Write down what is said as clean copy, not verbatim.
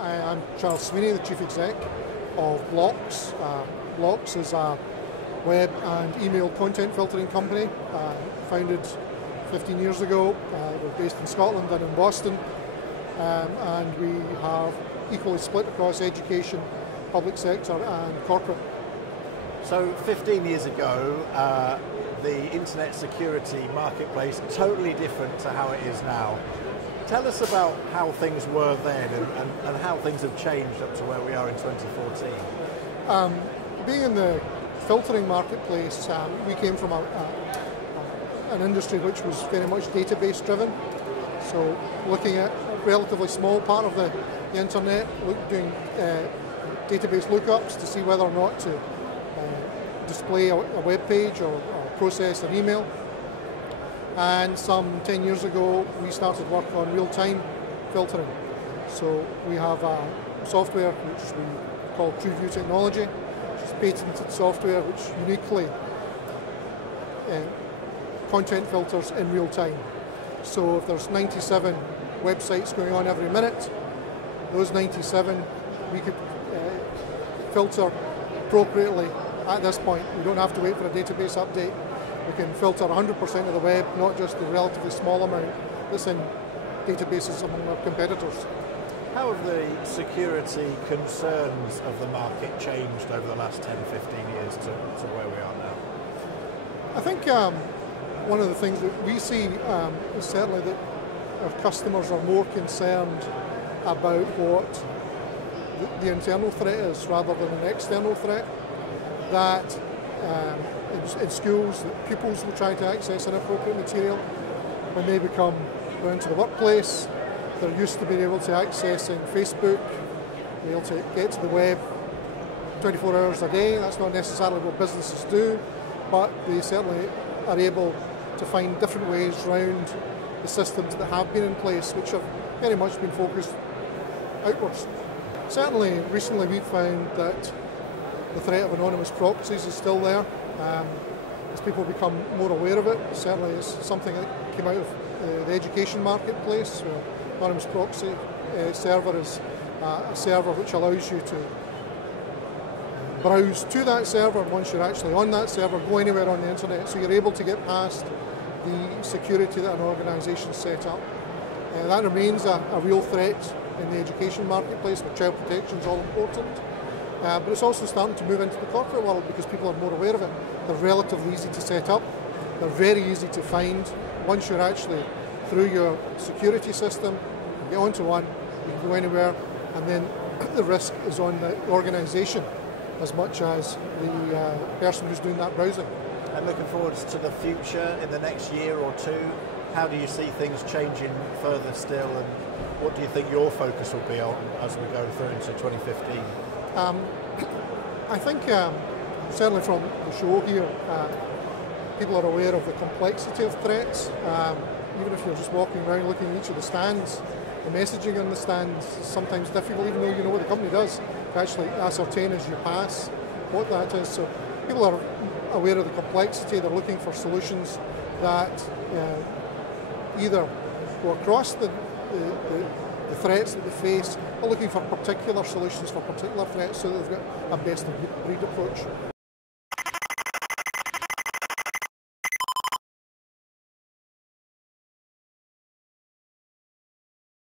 I'm Charles Sweeney, the Chief Exec of Bloxx. Bloxx is a web and email content filtering company, founded 15 years ago. We're based in Scotland and in Boston, and we have equally split across education, public sector and corporate. So 15 years ago, the internet security marketplace totally different to how it is now. Tell us about how things were then and how things have changed up to where we are in 2014. Being in the filtering marketplace, we came from an industry which was very much database driven. So looking at a relatively small part of the internet, doing database lookups to see whether or not to display a web page or process an email. And some 10 years ago, we started work on real-time filtering. So we have software which we call TrueView technology, which is patented software which uniquely content filters in real time. So if there's 97 websites going on every minute, those 97 we could filter appropriately at this point. We don't have to wait for a database update. We can filter 100% of the web, not just the relatively small amount that's in databases among our competitors. How have the security concerns of the market changed over the last 10, 15 years to where we are now? I think one of the things that we see is certainly that our customers are more concerned about what the internal threat is rather than an external threat. That in schools, that pupils will try to access inappropriate material. When they go into the workplace, they're used to being able to accessing Facebook, be able to get to the web 24 hours a day. That's not necessarily what businesses do, but they certainly are able to find different ways around the systems that have been in place, which have very much been focused outwards. Certainly, recently we've found that the threat of anonymous proxies is still there. As people become more aware of it, certainly it's something that came out of the education marketplace. Anonymous proxy server is a server which allows you to browse to that server, and once you're actually on that server, go anywhere on the internet, so you're able to get past the security that an organisation set up. That remains a real threat in the education marketplace, where child protection is all important. But it's also starting to move into the corporate world because people are more aware of it. They're relatively easy to set up. They're very easy to find. Once you're actually through your security system, you get onto one, you can go anywhere, and then the risk is on the organisation as much as the person who's doing that browsing. And looking forward to the future in the next year or two, how do you see things changing further still, and what do you think your focus will be on as we go through into 2015? I think certainly from the show here, people are aware of the complexity of threats. Even if you're just walking around looking at each of the stands, the messaging on the stands is sometimes difficult, even though you know what the company does, to actually ascertain as you pass what that is. So people are aware of the complexity. They're looking for solutions that either go across the threats that they face, or looking for particular solutions for particular threats, so that they've got a best of breed approach.